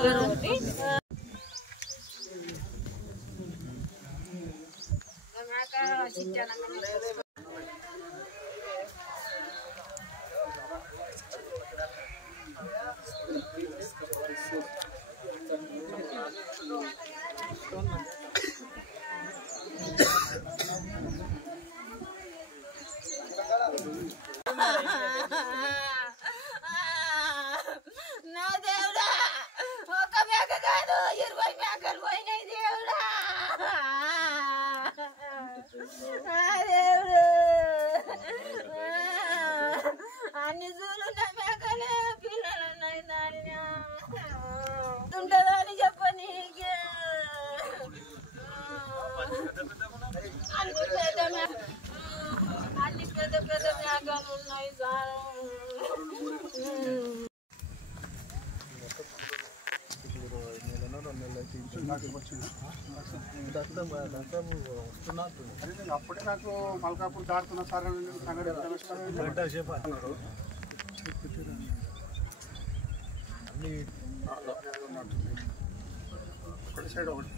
నా దేవుడా ఒక మేక కాదు 20 మేకలు పోయినాయి దేవుడా. దేవుడు అన్ని చూలున్న మేకలే పిల్లలు ఉన్నాయి దాని ఉంటుందా అని చెప్పని అన్ని పెద్ద పెద్ద మేకలు ఉన్నాయి సార్. అప్పుడే నాకు మల్కాపూర్ దాటుతున్నా సార్ ఒకటి సైడ్ ఒకటి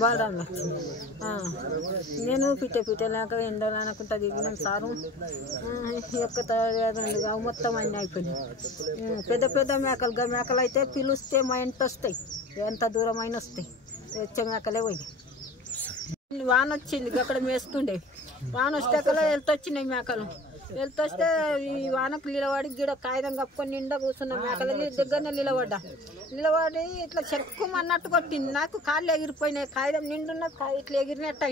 బాలరామ్లో నేను పిట్ట లేక ఎండలు అనుకుంటా దిగినాం సారు. ఎక్క మొత్తం అన్నీ అయిపోయినాయి. పెద్ద పెద్ద మేకలు మేకలు అయితే పిలుస్తే మా ఇంటి వస్తాయి, ఎంత దూరం అయినా వస్తాయి. వచ్చే మేకలే పోయినాయి. వాన వచ్చింది అక్కడ మేస్తుండే, వాన వచ్చాకలా వెళ్తొచ్చినాయి మేకలు. వెళ్తొస్తే ఈ వానకు నిలబడి గిడ కాగితం కప్పుకొని నిండా కూర్చున్న మేకలు దగ్గరనే నిలబడి ఇట్లా చెక్కుమన్నట్టు కొట్టింది. నాకు కాళ్ళు ఎగిరిపోయినాయి, కాగితం నిండున్న ఇట్లా ఎగిరినట్టు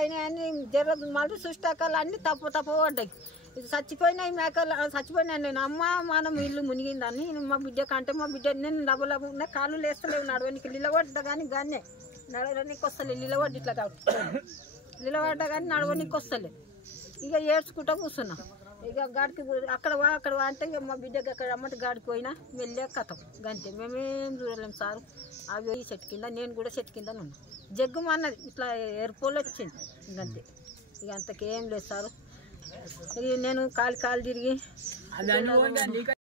అయినాయి అని జర మళ్ళీ చూస్తాకాలు అన్నీ తప్ప పడ్డాయి. ఇది చచ్చిపోయినాయి మేకలు, చచ్చిపోయినాయి. నేను అమ్మ మనం ఇల్లు మునిగిందని మా బిడ్డ కంటే మా బిడ్డ నేను డబ్బులు కాళ్ళు లేస్తలేవు, నడవనికి నిలబడ్డా కానీ గానే నడవడానికి వస్తలే. నిలబడి ఇట్లా నిలబడ్డా కానీ నడవనికి వస్తలే. ఇక ఏడ్చుకుంటా కూర్చున్నా. ఇక గాడికి అక్కడ అంటే ఇక మా బిడ్డకి అక్కడ అమ్మటి గాడికి పోయినా వెళ్ళే కథం గంతే. మేమేం చూడలేము సారు. అవి చెట్టు కింద, నేను కూడా చెట్టు కింద ఉన్నా. జగ్గుమన్నది ఇట్లా ఎరుపోలు వచ్చింది ఇంకంతే. ఇక అంతకేం లేదు సారు. నేను కాలు తిరిగి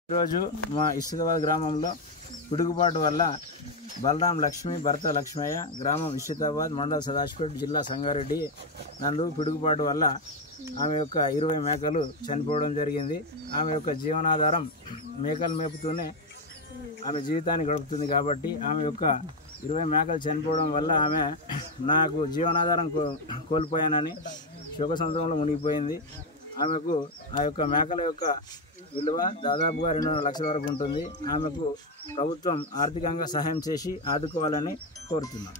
ఈరోజు మా ఇసుకవాడ గ్రామంలో పిడుగుపాటు వల్ల బలరాం లక్ష్మి భర్త లక్ష్మయ్య, గ్రామం ఇషితాబాద్, మండల సదాశివపేట, జిల్లా సంగారెడ్డి నందు పిడుగుపాటు వల్ల ఆమె యొక్క 20 మేకలు చనిపోవడం జరిగింది. ఆమె యొక్క జీవనాధారం మేకలు మేపుతూనే ఆమె జీవితాన్ని గడుపుతుంది. కాబట్టి ఆమె యొక్క 20 మేకలు చనిపోవడం వల్ల ఆమె నాకు జీవనాధారం కోల్పోయానని శోకసంద్రంలో మునిగిపోయింది. ఆమెకు ఆ యొక్క మేకల యొక్క విలువ దాదాపుగా 200 లక్షల వరకు ఉంటుంది. ఆమెకు ప్రభుత్వం ఆర్థికంగా సహాయం చేసి ఆదుకోవాలని కోరుతున్నాం.